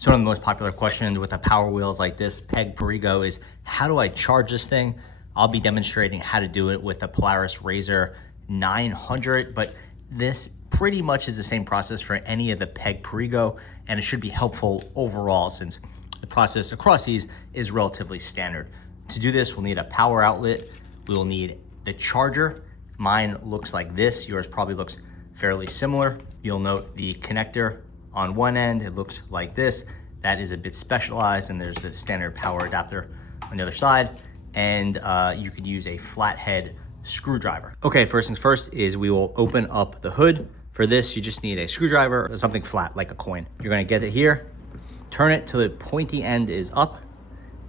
So one of the most popular questions with the Power Wheels like this, Peg Perego, is how do I charge this thing? I'll be demonstrating how to do it with the Polaris RZR 900, but this pretty much is the same process for any of the Peg Perego, and it should be helpful overall since the process across these is relatively standard. To do this, we'll need a power outlet. We will need the charger. Mine looks like this. Yours probably looks fairly similar. You'll note the connector on one end, it looks like this. That is a bit specialized, and there's the standard power adapter on the other side. And you could use a flathead screwdriver. Okay, first things first is we will open up the hood. For this, you just need a screwdriver or something flat like a coin. You're gonna get it here, turn it till the pointy end is up,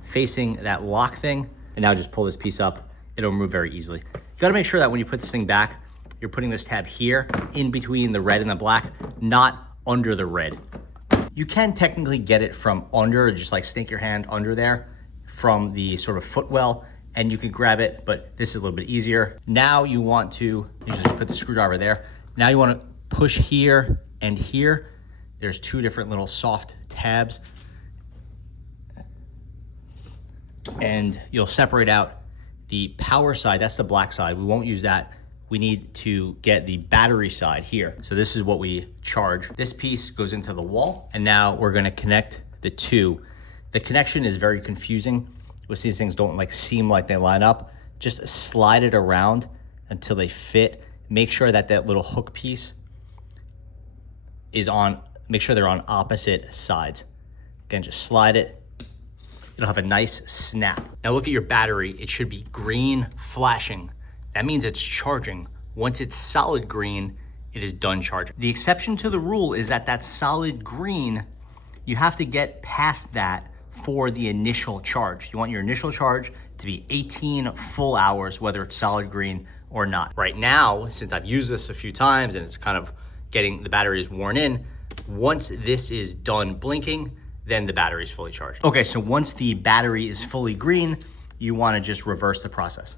facing that lock thing, and now just pull this piece up. It'll remove very easily. You gotta make sure that when you put this thing back, you're putting this tab here in between the red and the black, not under the red. You can technically get it from under, just like snake your hand under there from the sort of footwell, and you can grab it, but this is a little bit easier. Now you want to, you just put the screwdriver there. Now you want to push here and here. There's two different little soft tabs, and you'll separate out the power side. That's the black side. We won't use that. We need to get the battery side here. So this is what we charge. This piece goes into the wall, and now we're gonna connect the two. The connection is very confusing, which these things don't like seem like they line up. Just slide it around until they fit. Make sure that that little hook piece is on, make sure they're on opposite sides. Again, just slide it. It'll have a nice snap. Now look at your battery. It should be green flashing. That means it's charging. Once it's solid green, it is done charging. The exception to the rule is that that solid green, you have to get past that for the initial charge. You want your initial charge to be 18 full hours, whether it's solid green or not. Right now, since I've used this a few times and it's kind of getting, the battery is worn in, once this is done blinking, then the battery is fully charged. Okay, so once the battery is fully green, you wanna just reverse the process.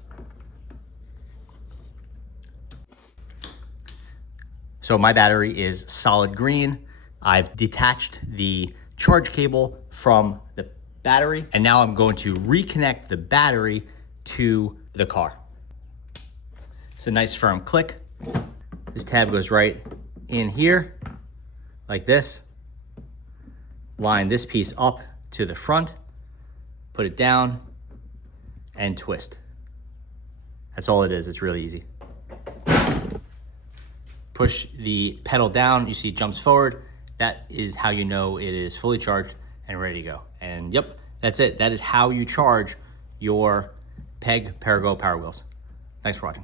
So my battery is solid green. I've detached the charge cable from the battery, and now I'm going to reconnect the battery to the car. It's a nice firm click. This tab goes right in here, like this. Line this piece up to the front, put it down, and twist. That's all it is, it's really easy. Push the pedal down, you see it jumps forward. That is how you know it is fully charged and ready to go. And yep, that's it. That is how you charge your Peg Perego Power Wheels. Thanks for watching.